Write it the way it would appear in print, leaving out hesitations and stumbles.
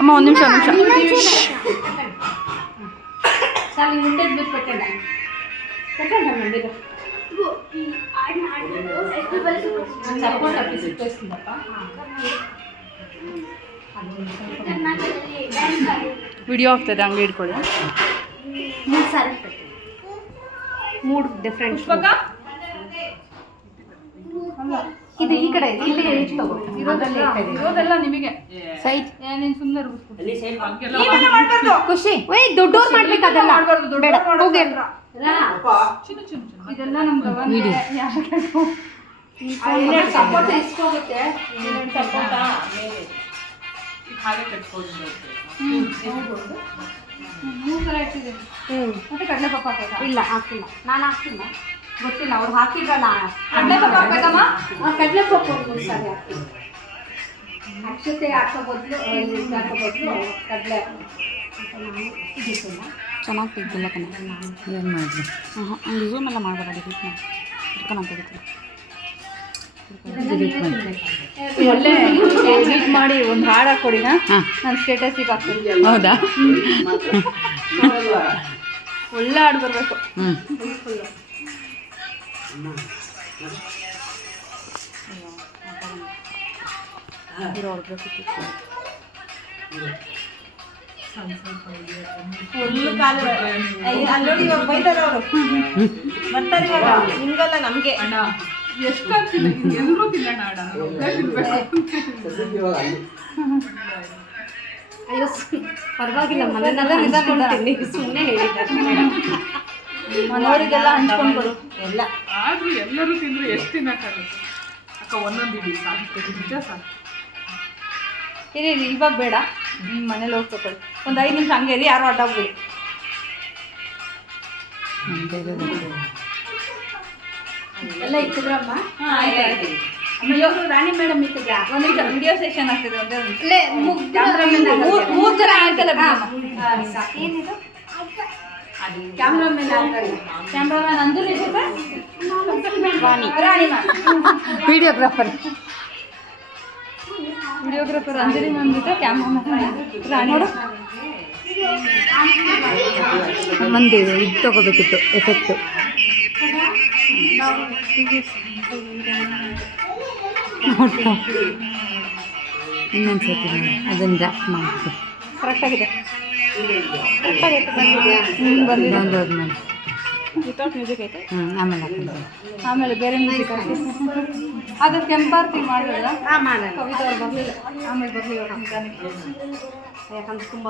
ಅಮ್ಮ ಒಂದು ನಿಮಿಷ ಸಾಲಿ ಮುಂದೆ ಬಿಟ್ಬಿಟ್ಟೆ ವಿಡಿಯೋ ಆಗ್ತದೆ ಹಂಗೆ ಇಟ್ಕೊಳ್ಳಿ. ಮೂಡ್ ಡಿಫ್ರೆಂಟ್ ಇದು ಈ ಕಡೆ ಇಲ್ಲಿ ಇರೋದೆಲ್ಲ ನಿಮಗೆ ಸೈಡ್ ನೀನು ಸುಮ್ಮನೆ ಖುಷಿ ದೊಡ್ಡವ್ರು ಮಾಡ್ಬೇಕಾದಲ್ಲ ಬೇಡ ಹೋಗಿ ಇದೆಲ್ಲ ನಮ್ಗೆ ಸಪೋರ್ಟ್ ಇಸ್ಕೋಗುತ್ತೆ ಮತ್ತೆ ಕಡಲೆ ಪಪ್ಪ ಹಾಕಬೇಕಾ? ಇಲ್ಲ ಹಾಕಿಲ್ಲ, ನಾನು ಹಾಕಿಲ್ಲ, ಗೊತ್ತಿಲ್ಲ. ಅವ್ರು ಹಾಕಿದ್ರಲ್ಲ ಕಡಲೆ ಪಪ್ಪ ಹಾಕ್ಬೇಕಮ್ಮ? ಕಡಲೆ ಪಪ್ಪ ಒಂದು ಸಾರಿ ಹಾಕ್ತೀನಿ. ಅಕ್ಷತೆ ಹಾಕೋ ಬದಲು ಹಾಕೋ ಬದಲು ಕಡಲೆ ಚೆನ್ನಾಗಿ ತೆಗ್ದಿಲ್ಲ ಕಣ. ಏನು ಮಾಡಿದ್ವಿ? ಹಂಗೆ ಝೂಮ್ ಎಲ್ಲ ಮಾಡಬೇಡ, ಡಿಲೀಟ್ ಮಾಡಿ ಇಟ್ಕೊಂಡು ತೆಗಿತೀನಿ. ಒಳ್ಳೆ ಎಡಿಟ್ ಮಾಡಿ ಒಂದು ಹಾಡು ಹಾಕ್ಕೊಡಿನ, ನಾನು ಸ್ಟೇಟಸಿಗೆ ಹಾಕ್ತೀನಿ. ಹೌದಾ? ಒಳ್ಳೆ ಹಾಡು ಬರಬೇಕು. ಅಲ್ಲೋಡಿ ಇವಾಗ ಬೈತಾರೆ ಅವರು ಬರ್ತಾರೆ ಇವಾಗ ನಿಮ್ಗಲ್ಲ ನಮಗೆ ಎಷ್ಟು ಆಗ್ತಿಲ್ಲ ಎಲ್ಲರೂ ತಿನ್ನೋಣ ಹಾಡ. ಅಯ್ಯೋ ಪರವಾಗಿಲ್ಲ, ಮನೆಯಲ್ಲ ಸುಮ್ಮನೆ ಹೇಳಿದ್ದಾರೆ. ಮನೆಯವರಿಗೆಲ್ಲ ಹಂಚ್ಕೊಂಡು ಕೊಡು. ಎಲ್ಲ ಆದರೂ ಎಲ್ಲರೂ ತಿಂದರೆ ಎಷ್ಟು ತಿನ್ನಕ್ಕಾಗುತ್ತೆ ಅಕ್ಕ? ಒಂದೊಂದು ಇಡಿ ಸಾಕು, ನಿಜ ಸಾಕು. ಇರಿ ಇವಾಗ ಬೇಡ, ಮನೇಲಿ ಹೋಗಿ ತಗೊಳ್ಳಿ. ಒಂದು 5 ನಿಮಿಷ ಹಂಗೆ ಇರಿ, ಯಾರು ಅಡ್ಡಾಗ್ಬಿಡಿ. ಎಲ್ಲ ಇಟ್ಟಿದ್ರಮ್ಮ? ಅಯ್ಯೋ ರಾಣಿ ಮೇಡಮ್ ಇಟ್ಟಿದ್ರಾ? ಒಂದು ನಿಮಿಷ ವಿಡಿಯೋ ಸೆಷನ್ ಆಗ್ತದೆ. ಒಂದೇ ಒಂದು ಅಲ್ಲೇ ಮೂರು ಜನ ಆಯ್ತಲ್ಲ. ಏನಿದು ಕ್ಯಾಮ್ರಾಮನ್ ಕ್ಯಾಮ್ರಾಮನ್ ಅಂಜಲಿ ಜೊತೆ ರಾಣಿ ವಿಡಿಯೋಗ್ರಾಫರ್ ಅಂಜಲಿ ಮ್ಯಾಮ್ ಜೊತೆ ಕ್ಯಾಮ್ರಾಮನ್ ರಾಣಿ. ಮಂದಿ ಇದು ತಗೋಬೇಕಿತ್ತು ಎಫೆಕ್ಟು. ಇನ್ನೊಂದ್ಸತಿ ಅದನ್ನು ಡ್ರಾಫ್ಟ್ ಮಾಡಿಬಿಟ್ಟು ಕರೆಕ್ಟಾಗಿದೆ. ಬಂದಿದೆ ವಿತೌಟ್ ಮ್ಯೂಸಿಕ್ ಐತೆ. ಆಮೇಲೆ ಹಾಕಿದ್ದೆ. ಆಮೇಲೆ ಬೇರೆ ಮ್ಯೂಸಿಕ್ ಹಾಕಿ ಅದು ಕೆಂಪಾರ್ತಿ ಮಾಡಿಲ್ಲ. ಮಾಡೋಣ. ಕವಿತಾ ಅವ್ರು ಬರಲಿಲ್ಲ, ಆಮೇಲೆ ಬರಲಿಲ್ಲ. ಯಾಕಂದ್ರೆ ತುಂಬ